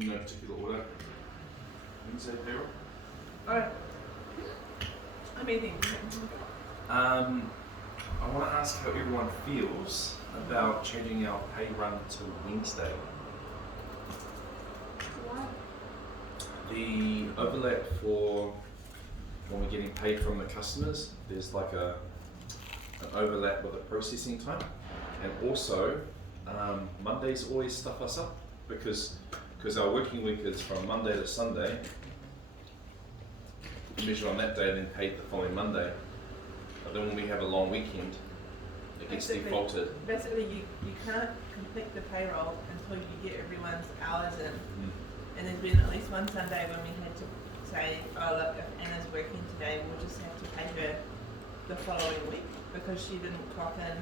in no particular order. Wednesday payroll. Alright. Amazing. I want to ask how everyone feels about changing our pay run to Wednesday. Why? The overlap for when we're getting paid from the customers, there's like an overlap with the processing time, and also Mondays always stuff us up because our working week is from Monday to Sunday, measured on that day and then paid the following Monday. But then when we have a long weekend, it gets defaulted. Basically, you can't complete the payroll until you get everyone's hours in. And there's been at least one Sunday when we had to say, oh look, if Anna's working today, we'll just have to pay her the following week because she didn't clock in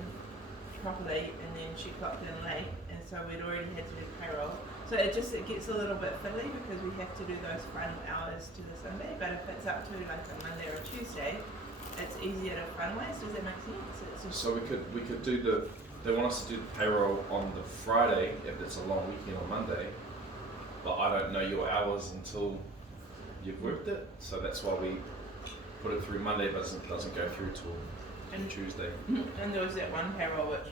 properly and then she clocked in late, and so we'd already had to do payroll. So it gets a little bit fiddly because we have to do those final hours to the Sunday, but if it's up to like a Monday or a Tuesday, it's easier to finalise. Does that make sense? It's just So we could do they want us to do the payroll on the Friday if it's a long weekend on Monday, but I don't know your hours until you've worked it, so that's why we put it through Monday, but it doesn't go through till Tuesday. And there was that one payroll which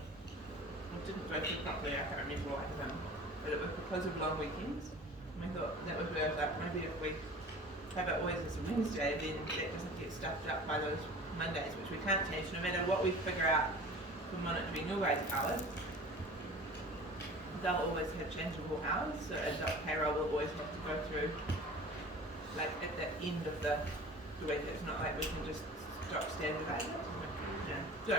didn't go through properly. I can't remember what happened, but it was because of long weekends. And I thought that was where I was like, maybe if we have it always as a Wednesday, then that doesn't get stuffed up by those Mondays, which we can't change. No matter what we figure out, we want it to be your guys' hours. They'll always have changeable hours, so adult payroll will always have to go through like at the end of the week. It's not like we can just stop standardise it. So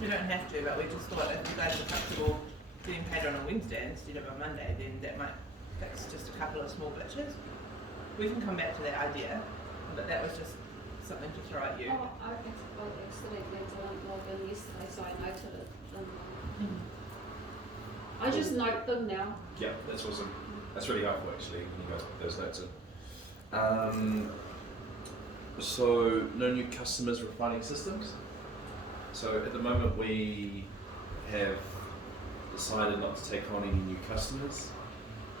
you don't have to, but we just thought if you guys are comfortable being paid on a Wednesday instead of a Monday, then that might fix just a couple of small glitches. We can come back to that idea, but that was just something to throw at you. Oh, I accidentally didn't log in yesterday, so I noted it. I just note them now. Yeah, that's awesome. That's really helpful actually, when you guys put those notes in. So no new customers refining systems. So at the moment we have decided not to take on any new customers,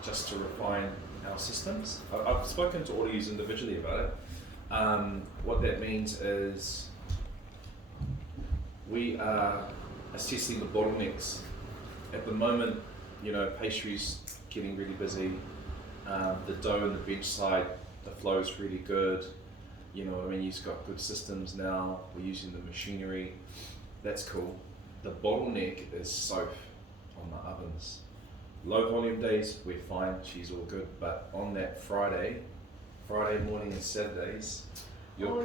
just to refine our systems. I've spoken to all of you individually about it. What that means is we are assessing the bottlenecks. At the moment, pastry's getting really busy. The dough and the bench side, the flow's really good. You know what I mean? You've got good systems now. We're using the machinery. That's cool. The bottleneck is soap on the ovens. Low volume days, we're fine. She's all good. But on that Friday morning and Saturdays, you're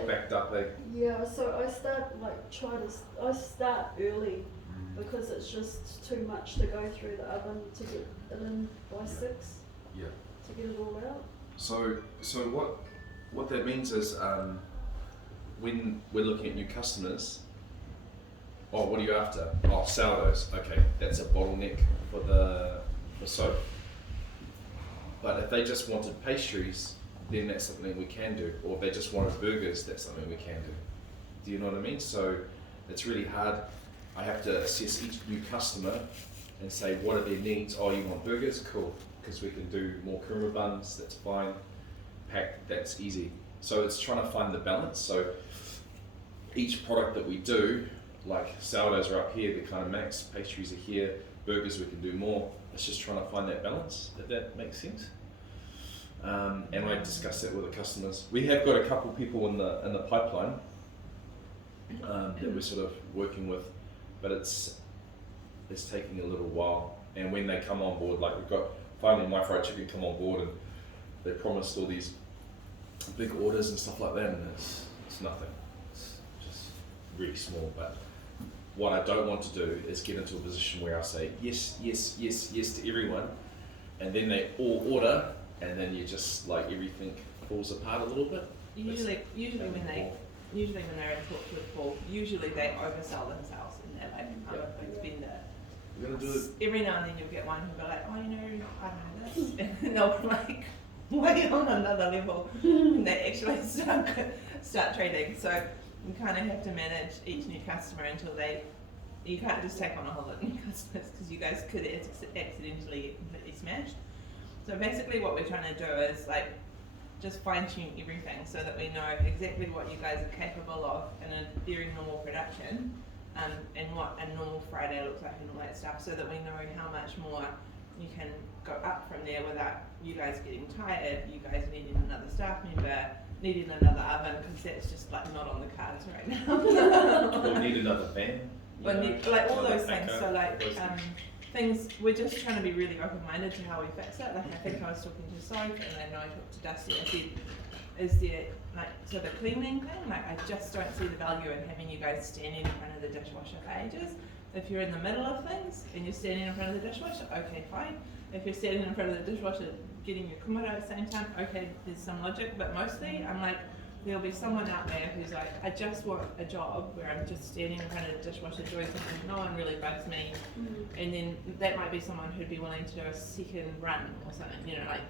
backed up. Yeah, so I start I start early because it's just too much to go through the oven to get it in by 6. Yeah. To get it all out. So what that means is when we're looking at new customers, what are you after? Sourdoughs. Okay, that's a bottleneck for soap. But if they just wanted pastries, then that's something we can do. Or if they just wanted burgers, that's something we can do. Do you know what I mean? So it's really hard. I have to assess each new customer and say, what are their needs? Oh, you want burgers? Cool, because we can do more kuruma buns, that's fine. Pack, that's easy. So it's trying to find the balance. So each product that we do, like sourdoughs are up here, they're kind of max, pastries are here, burgers we can do more. It's just trying to find that balance, if that makes sense. And I discuss that with the customers. We have got a couple people in the pipeline that we're sort of working with, but it's taking a little while. And when they come on board, like we've got finally My Fried Chicken come on board, and they promised all these big orders and stuff like that, and it's nothing. It's just really small. But what I don't want to do is get into a position where I say yes, yes, yes, yes to everyone, and then they all order, and then you just like everything falls apart a little bit. Usually when they're in talks with Paul, usually they oversell themselves and they're like, I'm a big spender. We're gonna do it. Every now and then you'll get one who'll be like, I don't know this, and then they'll be like way on another level when they actually start trading. So you kind of have to manage each new customer until you can't just take on a whole lot of new customers because you guys could accidentally get completely smashed. So basically what we're trying to do is like just fine tune everything so that we know exactly what you guys are capable of in a very normal production, and what a normal Friday looks like and all that stuff, so that we know how much more you can go up from there without you guys getting tired, you guys needing another staff member, needing another oven, because that's just like not on the cards right now. We'll need another van. But like all those things, backup, so like those things, we're just trying to be really open-minded to how we fix it. Like I think I was talking to Soph, and then I talked to Dusty, I said, is there, like, so the cleaning thing, like I just don't see the value in having you guys standing in front of the dishwasher for ages. If you're in the middle of things and you're standing in front of the dishwasher, okay, fine. If you're standing in front of the dishwasher getting your kumara at the same time, okay, there's some logic, but mostly I'm like, there'll be someone out there who's like, I just want a job where I'm just standing in front of the dishwasher doing something, no one really bugs me, and then that might be someone who'd be willing to do a second run or something, you know, like,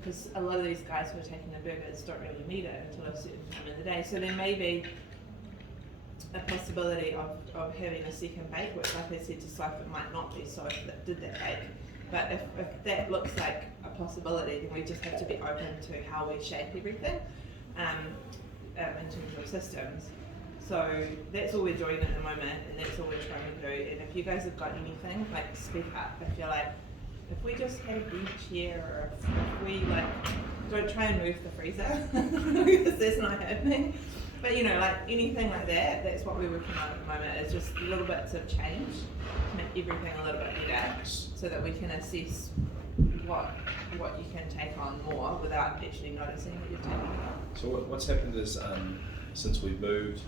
because a lot of these guys who are taking the burgers don't really need it until a certain time in the day, so there may be a possibility of having a second bake, which like I said to Soph, it might not be Soph that did that bake, but if that looks like a possibility, then we just have to be open to how we shape everything. In terms of systems. So that's all we're doing at the moment, and that's all we're trying to do. And if you guys have got anything, like speak up. If you're like, if we just had a bench here, or if we like, don't try and move the freezer, because that's not happening. But you know, like anything like that, that's what we're working on at the moment. It's just little bits of change to make everything a little bit better, so that we can assess what you can take on more without actually noticing that you're taking on. So what's happened is, since we moved,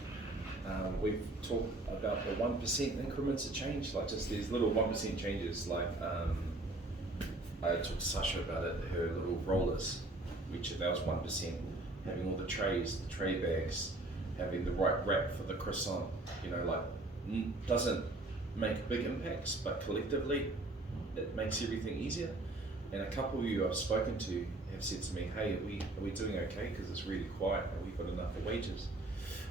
we've talked about the 1% increments of change, like just these little 1% changes. Like I talked to Sasha about it, her little rollers, which that was 1%. Having all the trays, the tray bags, having the right wrap for the croissant, you know, like doesn't make big impacts, but collectively it makes everything easier. And a couple of you I've spoken to have said to me, hey, are we doing okay? Because it's really quiet and we've got enough for wages.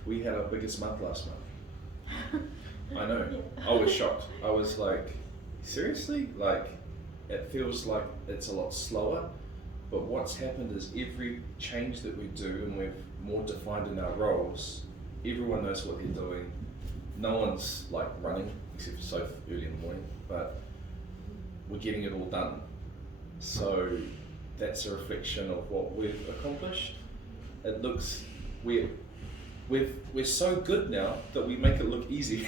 We had our biggest month last month. I know, I was shocked. I was like, seriously? Like, it feels like it's a lot slower, but what's happened is every change that we do, and we're more defined in our roles, everyone knows what they're doing. No one's like running, except for Soph early in the morning, but we're getting it all done. So that's a reflection of what we've accomplished. It looks, we're so good now that we make it look easy.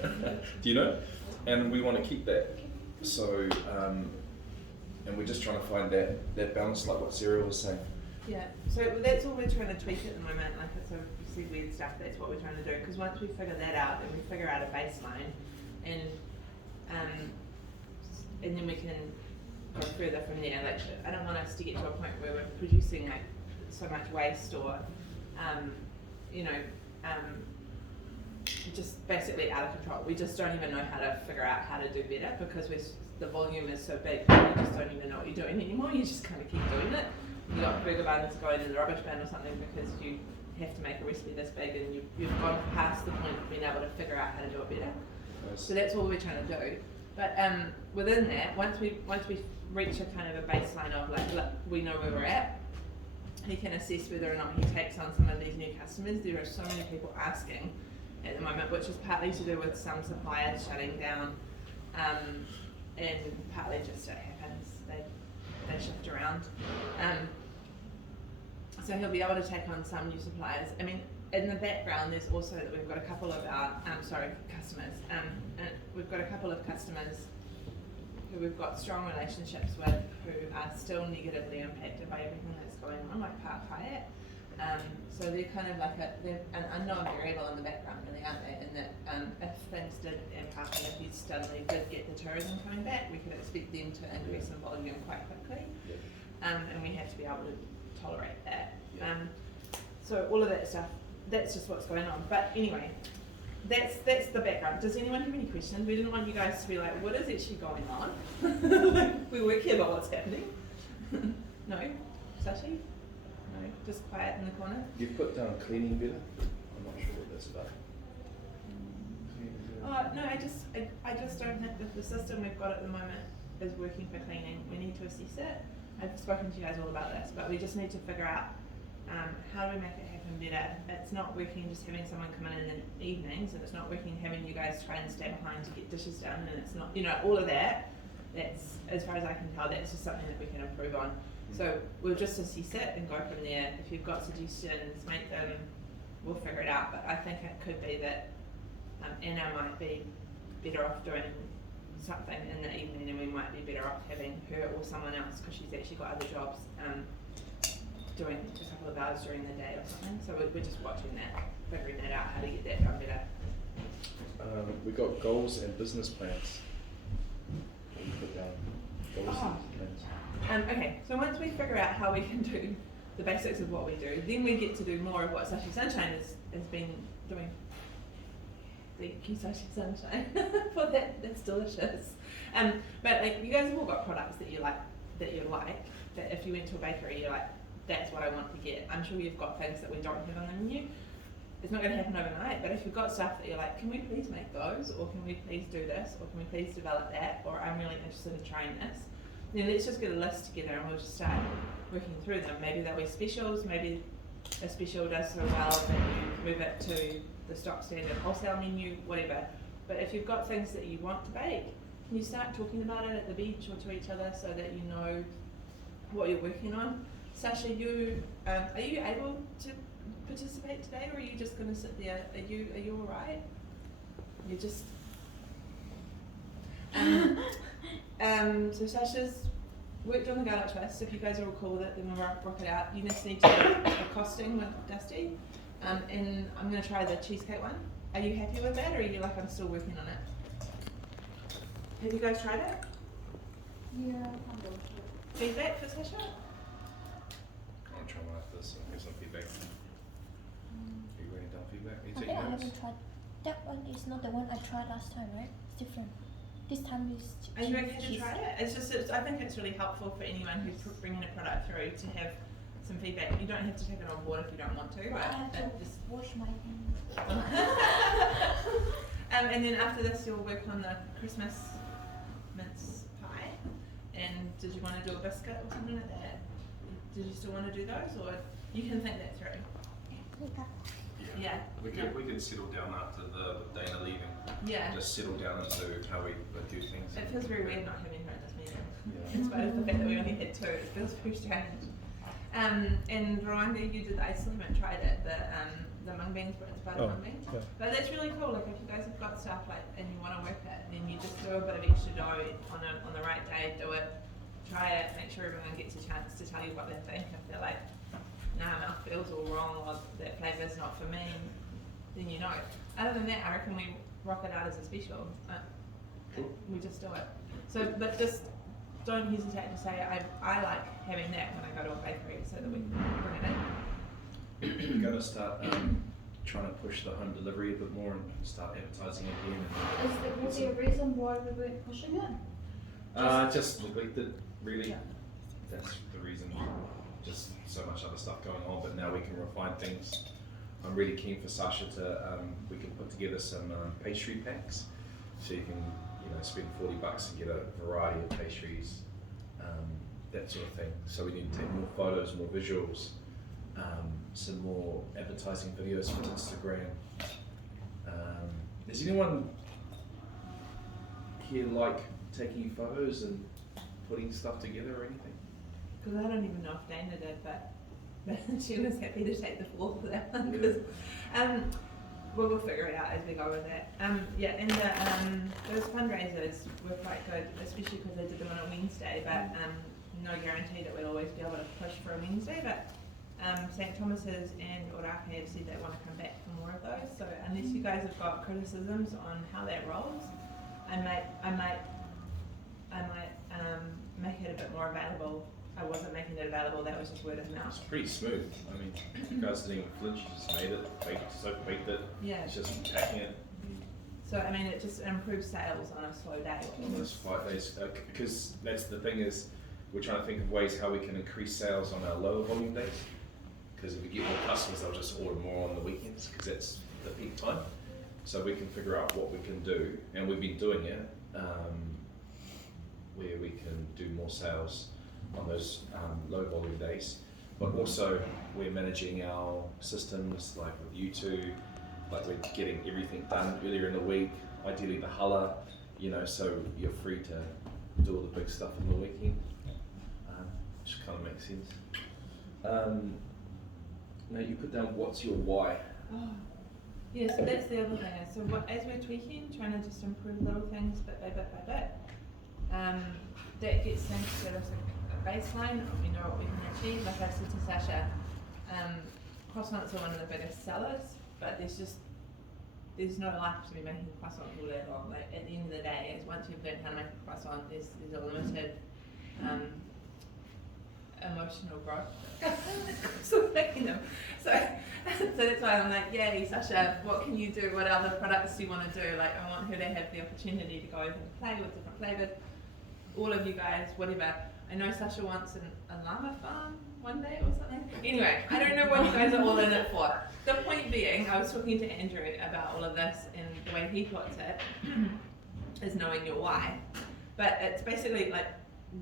Do you know? And we want to keep that. So, and we're just trying to find that balance, like what Sarah was saying. Yeah, so that's all we're trying to tweak at the moment. Like, so you see weird stuff, that's what we're trying to do. Because once we figure that out, then we figure out a baseline, and then we can go further from there. Like, I don't want us to get to a point where we're producing like so much waste, or just basically out of control. We just don't even know how to figure out how to do better, because the volume is so big that you just don't even know what you're doing anymore. You just kind of keep doing it. You got burger buns going in the rubbish bin or something because you have to make a recipe this big, and you've gone past the point of being able to figure out how to do it better. Nice. So that's all we're trying to do. But within that, once we reach a kind of a baseline of like, look, we know where we're at, he can assess whether or not he takes on some of these new customers. There are so many people asking at the moment, which is partly to do with some suppliers shutting down, and partly just it happens, they shift around. So he'll be able to take on some new suppliers. I mean, in the background, there's also that we've got a couple of our customers. We've got a couple of customers who we've got strong relationships with, who are still negatively impacted by everything that's going on, like Park Hyatt. So they're kind of like they're an unknown variable in the background, really, aren't they? In that if things did impact, and if you suddenly did get the tourism coming back, we could expect them to increase in volume quite quickly, and we have to be able to tolerate that. So all of that stuff, that's just what's going on. But anyway, that's the background. Does anyone have any questions? We didn't want you guys to be like, what is actually going on? We work here about what's happening. No? Sashi? No? Just quiet in the corner? You've put down cleaning better. I'm not sure what that's about. Oh no, I just don't think with the system we've got at the moment, is working for cleaning, we need to assess it. I've spoken to you guys all about this, but we just need to figure out how do we make it happen better. It's not working just having someone come in the evenings, and it's not working having you guys try and stay behind to get dishes done, and it's not, you know, all of that. That's, as far as I can tell, that's just something that we can improve on. So we'll just assess it and go from there. If you've got suggestions, make them, we'll figure it out. But I think it could be that Anna might be better off doing something in the evening, and we might be better off having her or someone else, because she's actually got other jobs, doing a couple of hours during the day or something. So we're just watching that, figuring that out, how to get that done better. We've got goals and business plans. What do you put down? Goals and plans. Okay, so once we figure out how we can do the basics of what we do, then we get to do more of what Sashi Sunshine has been doing. Thank you, Sashi Sunshine, for that. That's delicious. But like, you guys have all got products that you like. That if you went to a bakery, you're like, that's what I want to get. I'm sure you've got things that we don't have on the menu. It's not going to happen overnight, but if you've got stuff that you're like, can we please make those, or can we please do this, or can we please develop that, or I'm really interested in trying this, then let's just get a list together and we'll just start working through them. Maybe there'll be specials, maybe a special does so well that you move it to the stock standard wholesale menu, whatever. But if you've got things that you want to bake, can you start talking about it at the beach or to each other so that you know what you're working on? Sasha, are you able to participate today, or are you just going to sit there? Are you all right? You just so Sasha's worked on the garlic twist. If you guys are all cool with it, then we'll rock it out. You just need to do a costing with Dusty, and I'm going to try the cheesecake one. Are you happy with that, or are you like, I'm still working on it? Have you guys tried it? Yeah, I'm going to. Feedback for Sasha? I'll try one after this and here's some feedback. Are you writing down feedback? Are you I taking think I notes? haven't tried. That one is not the one I tried last time, right? It's different. This time is Are you ready to cheese. try it? I think it's really helpful for anyone who's bringing a product through to have some feedback. You don't have to take it on board if you don't want to, But I have but to just wash my hands. and then after this, you'll work on the Christmas mince pie. And did you want to do a biscuit or something like that? Did you still want to do those, or you can think that through? Yeah. We could settle down after the Dana leaving. Yeah. Just settle down into how we do things. It feels very weird not having her in this meeting. Yeah. In spite of the fact that we only had two, it feels very strange. And Rwanda, you did. I still haven't tried it. The mung beans, but it's butter mung beans. yeah. But that's really cool. Like, if you guys have got stuff like and you want to work it, then you just do a bit of extra dough on the right day. Do it, try it, make sure everyone gets a chance to tell you what they think. If they're like, nah, mouth feels all wrong, or that flavour's not for me, then you know. Other than that, I reckon we rock it out as a special. Cool. We just do it. So, but just don't hesitate to say, I like having that when I go to a bakery, so that we can bring it in. We're going to start trying to push the home delivery a bit more and start advertising it again. Is there a reason why we weren't pushing it? Just neglected, really. Yeah. That's the reason. Just so much other stuff going on, but now we can refine things. I'm really keen for Sasha to, we can put together some pastry packs, so you can, spend $40 and get a variety of pastries, that sort of thing. So we need to take more photos, more visuals, some more advertising videos for Instagram. Does anyone here like taking photos and putting stuff together or anything? Because I don't even know if Dana did, but she was happy to take the floor for that one. Because we'll figure it out as we go with that. Yeah, and those fundraisers were quite good, especially because they did them on a Wednesday. But no guarantee that we'll always be able to push for a Wednesday. But St Thomas's and Orake have said they want to come back for more of those. So unless you guys have got criticisms on how that rolls, I might make it a bit more available. I wasn't making it available, that was just word of It's mouth. pretty smooth. I mean, you guys didn't even flinch, you just made it, baked it. Yeah. It's just packing it So I mean, it just improves sales on a slow day. on those 5 days. Because that's the thing is, we're trying to think of ways how we can increase sales on our lower volume days. Because if we get more customers, they'll just order more on the weekends, because that's the peak time. So we can figure out what we can do, and we've been doing it. where we can do more sales on those low volume days. But also we're managing our systems like with you two, like we're getting everything done earlier in the week, ideally the hulla, you know, so you're free to do all the big stuff on the weekend, which kind of makes sense. Now you put down what's your why. Oh. Yeah, so that's the other thing. Is so as we're tweaking, trying to just improve little things bit by bit, that gets things to a baseline. We know what we can achieve. Like I said to Sasha, croissants are one of the biggest sellers, but there's no life to be making croissants all day long. Like at the end of the day, is once you've learned how to make a croissant, there's a limited emotional growth. So making them. So that's why I'm like, yay, Sasha, what can you do? What other products do you want to do? Like I want her to have the opportunity to go over and play with different flavors. All of you guys, whatever. I know Sasha wants a llama farm one day or something. Anyway, I don't know what you guys are all in it for. The point being, I was talking to Andrew about all of this, and the way he puts it is knowing your why. But it's basically like,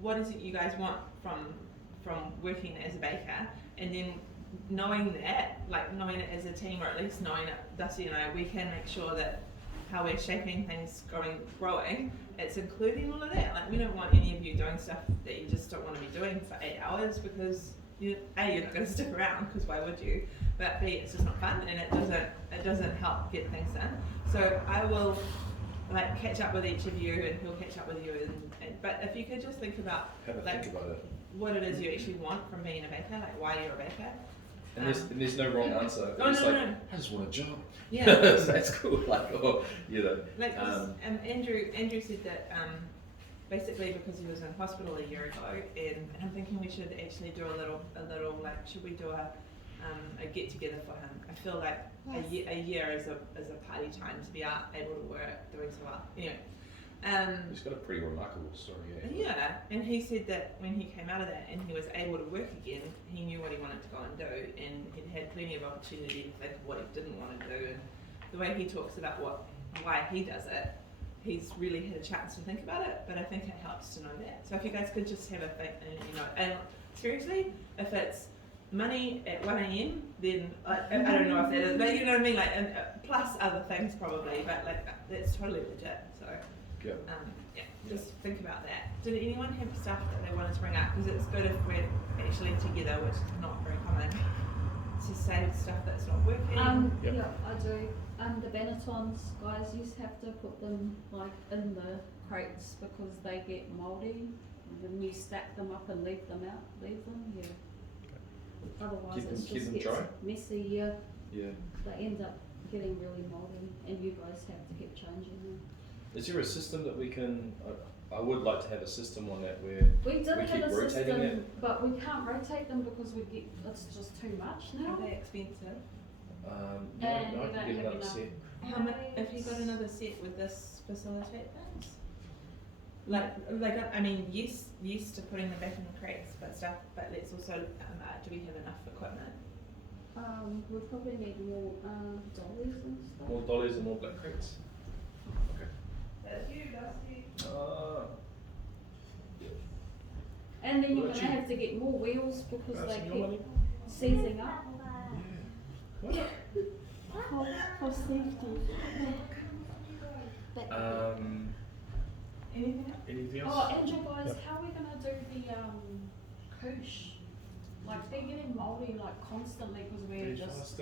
what is it you guys want from working as a baker, and then knowing that, like knowing it as a team, or at least knowing it, Dusty and I, we can make sure that how we're shaping things growing, it's including all of that. Like we don't want any of you doing stuff that you just don't want to be doing for 8 hours, because you're not going to stick around, because why would you? But B, it's just not fun, and it doesn't help get things done. So I will like catch up with each of you, and he'll catch up with you. But if you could just think about Think about it. what it is you actually want from being a baker, like why you're a baker. And there's no wrong answer. Oh, it's no, like, no. I just want a job. Yeah. That's cool. Like, oh, you know. Like Andrew said that basically because he was in hospital a year ago, and I'm thinking we should actually do a little like, should we do a get together for him? I feel like a year is a party time to be out, able to work, doing so well. Anyway. He's got a pretty remarkable story. Yeah, and he said that when he came out of that and he was able to work again, he knew what he wanted to go and do, and he'd had plenty of opportunity to think of what he didn't want to do. And the way he talks about why he does it, he's really had a chance to think about it. But I think it helps to know that. So if you guys could just have a think, and seriously, if it's money at 1 a.m, then I don't know if that is, but you know what I mean, like plus other things probably, but like that's totally legit. So. Yeah. Just think about that. Did anyone have stuff that they wanted to bring up? Because it's good if we're actually together, which is not very common, to say stuff that's not working. Yeah, I do. The Benetons, guys, you have to put them like in the crates because they get mouldy. When you stack them up and leave them. Yeah. Otherwise, it just gets dry? messy. Yeah. Yeah. They end up getting really mouldy, and you guys have to keep changing them. Is there a system that we can? I would like to have a system on that where We did have keep a rotating system, it. but we can't rotate them because it's just too much now. Are they expensive? No, And I we can don't get have another enough. set. How much? If you got another set, would this facilitate things? Like I mean, yes to putting them back in the crates, but let's also do we have enough equipment? We probably need more dollies and stuff. More dollies and more black crates. Okay. That's you, Dusty. And then you're What going about to you? have to get more wheels because That's they your keep money? seizing up. Yeah. For safety. Anything else? Anything else? Oh, Angel guys, how are we going to do the koosh? Like they're getting mouldy like constantly because we're just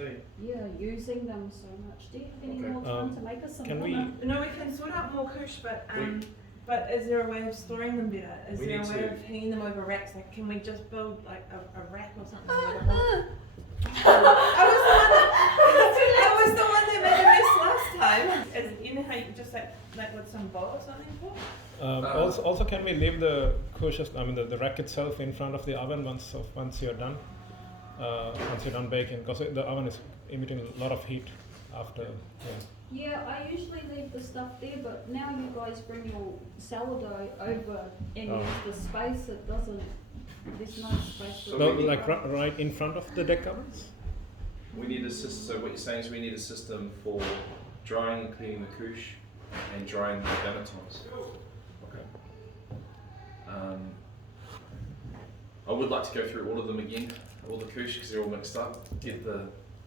using them so much. Do you have any Okay. more time to make us some Can we- dinner? No, we can sort out more kush, but is there a way of storing them better? Is We there a need way to- of hanging them over racks? Like, can we just build like a rack or something? I was the one that made a mess last time. You know how you just like with some bowl or something for? Also, can we leave the kosher, the rack itself in front of the oven once you're done? Once you're done baking, because the oven is emitting a lot of heat after. Yeah, I usually leave the stuff there, but now you guys bring your sourdough over and use the space. It doesn't. There's no space. So No, we need- like right in front of the deck ovens. We need a system. So what you're saying is we need a system for drying and cleaning the koosh and drying the Benetons. Okay. I would like to go through all of them again, all the kush, because they're all mixed up. Get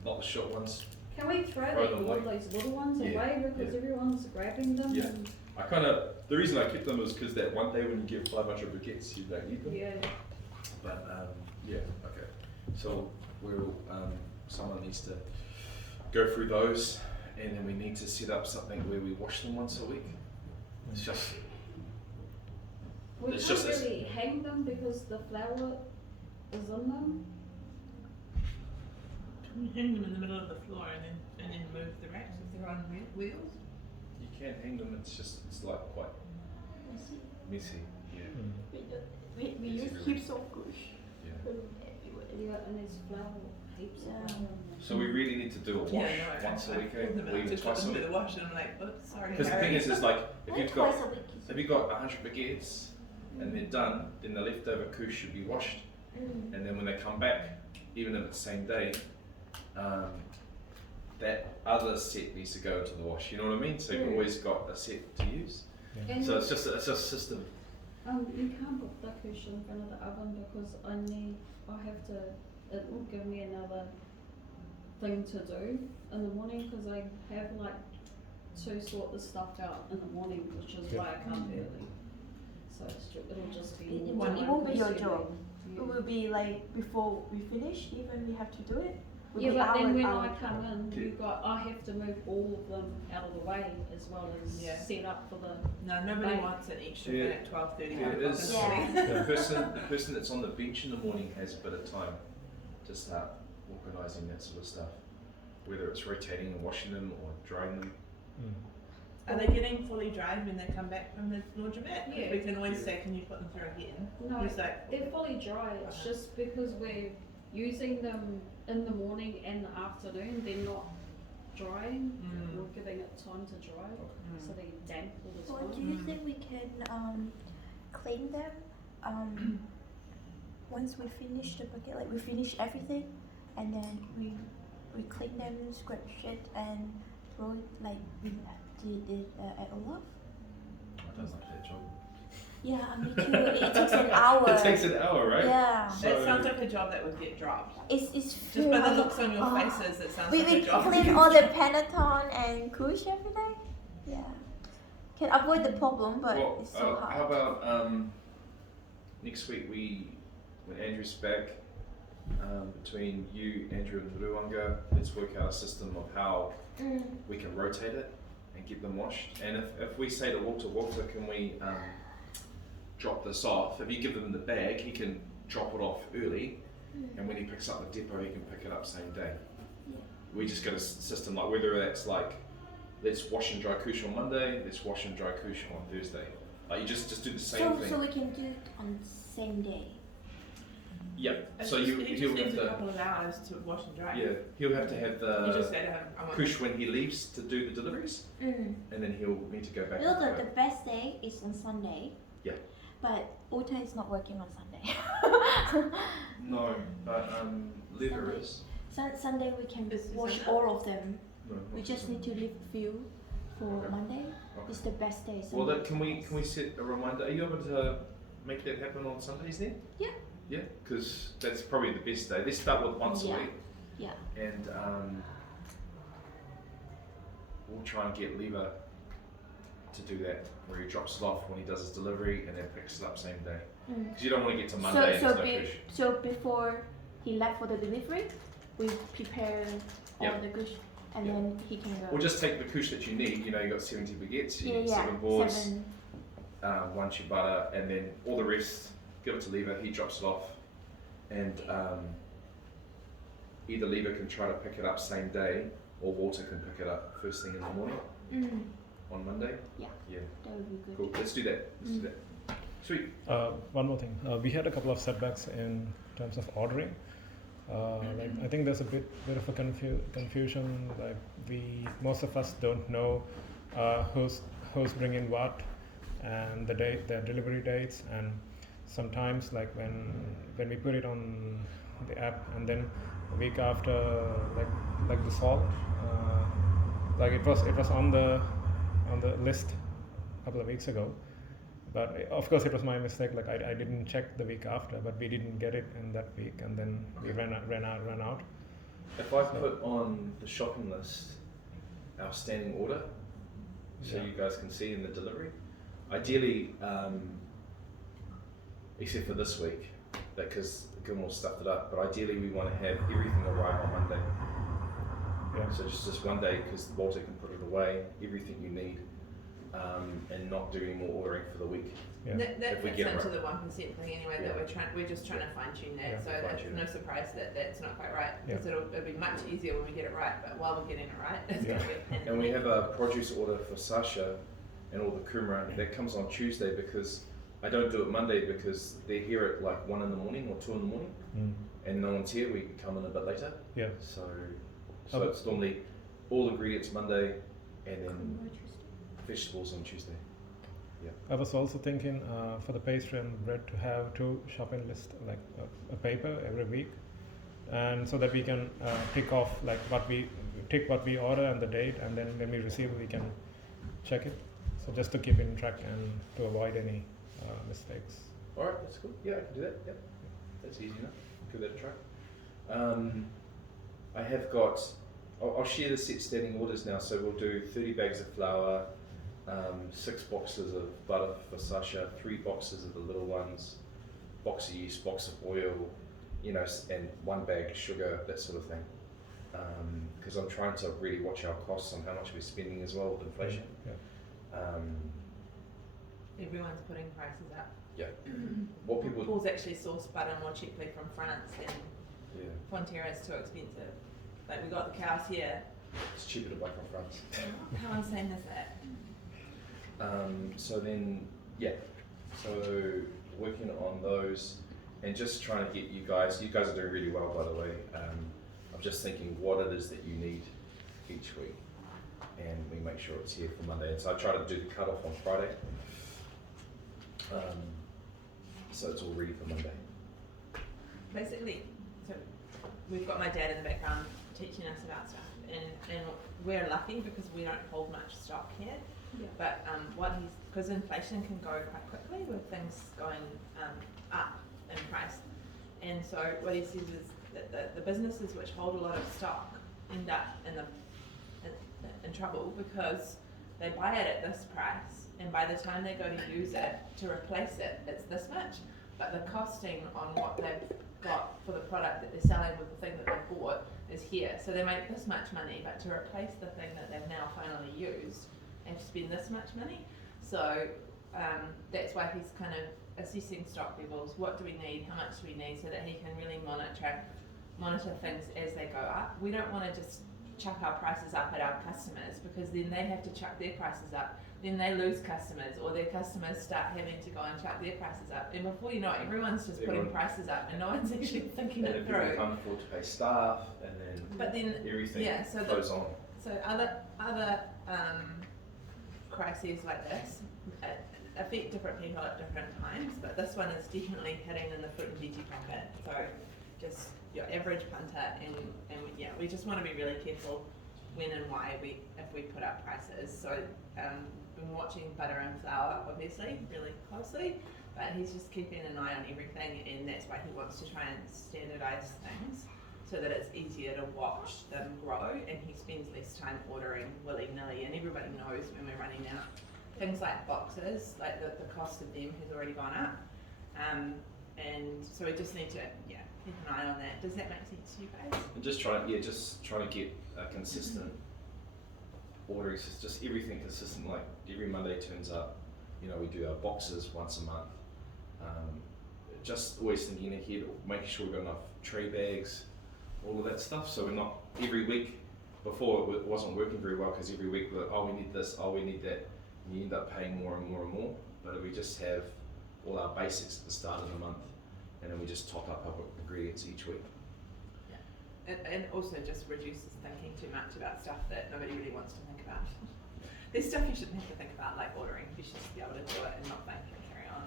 not the short ones. Can we throw Throw like them all away. those little ones Yeah, away because yeah. everyone's grabbing them? Yeah. And The reason I kept them was because that one day when you get 500 baguettes, you don't need them. yeah. But yeah, okay. So someone needs to go through those, and then we need to set up something where we wash them once a week. It's just We It's can't just this- really hang them because the flour is in them. Can you hang them in the middle of the floor and then move the racks if they're on wheels? you can't hang them. It's like quite messy. Yeah. We It's use really- heaps of gush. Yeah. Yeah, and there's flour, heaps Yeah. of flour in there. So we really need to do a wash once a week, pulled them or out even to twice a put them week. through the wash and I'm like, oops, sorry. Because the thing Harry. is like if Like you've got twice a week. if you've got 100 baguettes and they're done, then the leftover kush should be washed, and then when they come back, even if it's the same day, that other set needs to go into the wash. You know what I mean? So you've always got a set to use. And So it's just a system. you can't put the cushion in front of the oven because it will give me another thing to do in the morning because I have like to sort the stuff out in the morning, which is why I come early. So it'll just be It one won't be your consuming. job. Yeah. It will be like before we finish, even we have to do it. Will Yeah, be but then our- when our I job. come in, I have to move all of them out of the way as well as Yeah. set up for the. No, nobody Right. wants an extra Yeah. bin at 12:30. Yeah, it is. Yeah. The person that's on the bench in the morning has a bit of time to start organising that sort of stuff, whether it's rotating and washing them or drying them. Are they getting fully dried when they come back from the laundromat? 'Cause Yeah. We can always say, can you put them through again? No, It's like, they're fully dry. It's Uh-huh. just because we're using them in the morning and the afternoon, they're not drying. Mm. We're giving it time to dry, so they're damp all the Or time. do you think we can clean them once we finish the bucket? Like we finish everything, and then we clean them, scratch it, and throw it like we did at Olaf. I don't like that job. Yeah, me too. It takes an hour. It takes an hour, right? Yeah, So- that sounds like a job that would get dropped. it's Just by the looks on your Oh. faces, it sounds We like a job. that clean gets all the dropped. Panaton and Kush every day. Yeah, can avoid the problem, but Well, it's so hard. how about next week when Andrew's back, between you, Andrew, and Ruanga, let's work out a system of how we can rotate it and get them washed. And if we say to Walter, can we drop this off? If you give him the bag, he can drop it off early, and when he picks up the depot, he can pick it up same day. Yeah. We just get a system like whether that's like, let's wash and dry kush on Monday, let's wash and dry kush on Thursday. Like you just do the same thing. So we can do it on the same day. Yep. It's So just- he'll it just have needs a to couple of hours to wash and dry. yeah he'll have to have You just the say to him, I want kush when he leaves to do the deliveries, and then he'll need to go back. You know and the pick best day is on Sunday. Yeah. But Ota is not working on Sunday. up. No, but leather Sunday. is. Sunday we can Is wash that- all of them. No, We not just Sunday. need to leave few for Okay. Monday. Okay. It's the best day. Well, Sunday. then can we set a reminder? Are you able to make that happen on Sundays then? Yeah. Yeah, because that's probably the best day. Let's start with once Yeah. a week, Yeah. and we'll try and get Lever to do that, where he drops it off when he does his delivery and then picks it up same day. Because you don't want to get to Monday and there's no fish. So before he left for the delivery, we prepare all Yep. the gush, and Yep. then he can go. Or just take the kush that you need. You know, you got 70 baguettes, you yeah, need yeah. 7 boards, 7. 1 ciabatta, and then all the rest, give it to Lever, he drops it off, and either Lever can try to pick it up same day, or Walter can pick it up first thing in the morning on Monday. Yeah. Yeah, That would be good. cool. Let's do that. Let's do that. Sweet. One more thing. We had a couple of setbacks in terms of ordering. Like I think there's a bit of a confusion. Like most of us don't know who's bringing what and the delivery dates, and sometimes like when we put it on the app and then a week after, like the salt, like it was on the list a couple of weeks ago, But of course, it was my mistake. Like I didn't check the week after, but we didn't get it in that week, and then we ran out. If I put on the shopping list our standing order, so Yeah. you guys can see in the delivery, ideally, except for this week, because Gilmore stuffed it up, but ideally we want to have everything arrive on Monday. Yeah. So just one day, because Walter can put it away, everything you need, and not do any more ordering for the week. Yeah. That If we fits get it into right. the 1% thing anyway. Yeah. That we're just trying to fine tune that. Yeah. So that's Fine-tune no it. surprise that that's not quite right, Yeah. because it'll be much easier when we get it right. But while we're getting it right, it's Yeah. going to be a pain. And we have a produce order for Sasha and all the kumara that comes on Tuesday, because I don't do it Monday because they're here at like 1 in the morning or 2 in the morning, Mm. and no one's here. We come in a bit later. Yeah. So Oh. it's normally all ingredients Monday, and then vegetables on Tuesday. I was also thinking for the pastry and bread to have 2 shopping lists, like a paper every week, and so that we can tick off like what we order and the date, and then when we receive we can check it. So just to keep in track and to avoid any mistakes. All right, that's cool. Yeah, I can do that. Yep, that's easy enough. Give that a try. I have got. I'll share the set standing orders now. So we'll do 30 bags of flour, 6 boxes of butter for Sasha, 3 boxes of the little ones, box of yeast, box of oil, and 1 bag sugar, that sort of thing. Because I'm trying to really watch our costs on how much we're spending as well with inflation. Yeah. Everyone's putting prices up. What people, Paul's actually sourced butter more cheaply from France, and yeah, Fonterra's too expensive. Like we got the cows here. it's cheaper to buy from France. How insane is that? So then, so working on those and just trying to get you guys are doing really well, by the way. I'm just thinking what it is that you need each week, and we make sure it's here for Monday. And so I try to do the cut-off on Friday, so it's all ready for Monday. Basically, so we've got my dad in the background teaching us about stuff, and we're lucky because we don't hold much stock here. Yeah. But because inflation can go quite quickly with things going up in price, and so what he says is that the businesses which hold a lot of stock end up in trouble because they buy it at this price, and by the time they go to use it to replace it, it's this much. But the costing on what they've got for the product that they're selling with the thing that they bought is here. So they make this much money, but to replace the thing that they've now finally used, they have to spend this much money. So that's why he's kind of assessing stock levels. What do we need? How much do we need? So that he can really monitor things as they go up. We don't want to just chuck our prices up at our customers, because then they have to chuck their prices up. Then they lose customers, or their customers start having to go and chuck their prices up. And before you know it, everyone's just putting prices up, and no one's actually thinking And it if people through. can't afford to pay staff, and then But then, everything yeah, so goes on. So other crises like this affect different people at different times, but this one is definitely hitting in the fruit and veggie pocket. So just your average punter, and we just want to be really careful when and why if we put up prices. So been watching butter and flour obviously really closely, but he's just keeping an eye on everything, and that's why he wants to try and standardise things so that it's easier to watch them grow, and he spends less time ordering willy-nilly, and everybody knows when we're running out. Things like boxes, like the cost of them has already gone up, and so we just need to keep an eye on that. Does that make sense to you guys? And just trying to get a consistent ordering system, just everything consistent. Like every Monday turns up, we do our boxes once a month. Just always thinking ahead, making sure we've got enough tray bags, all of that stuff. So we're not every week. Before it wasn't working very well because every week we're like, oh, we need this, oh, we need that, and you end up paying more and more and more. But if we just have all our basics at the start of the month, and then we just top up our ingredients each week. And also just reduces thinking too much about stuff that nobody really wants to think about. There's stuff you shouldn't have to think about, like ordering. You should just be able to do it and not think and carry on.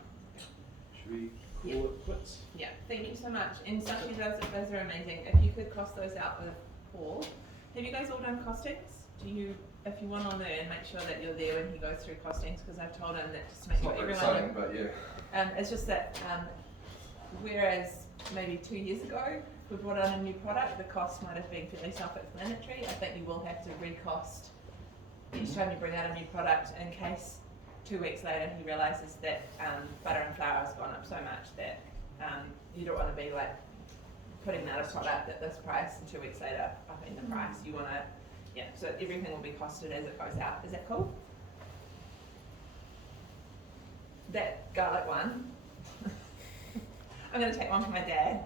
Should we call it quits? Yeah, thank you so much. And Sashi those are amazing. If you could cost those out with Paul. Have you guys all done costings? Do you if you want to learn, make sure that you're there when he goes through costings, because I've told him that just to make It's sure not very everyone. exciting, but yeah. It's just that whereas maybe 2 years ago we brought on a new product, the cost might have been fairly self-explanatory. I think you will have to recost each time you bring out a new product, in case 2 weeks later he realises that butter and flour has gone up so much that you don't want to be like putting out a product at this price and 2 weeks later upping the price. You want to, yeah, so everything will be costed as it goes out. Is that cool? That garlic one, I'm going to take one for my dad.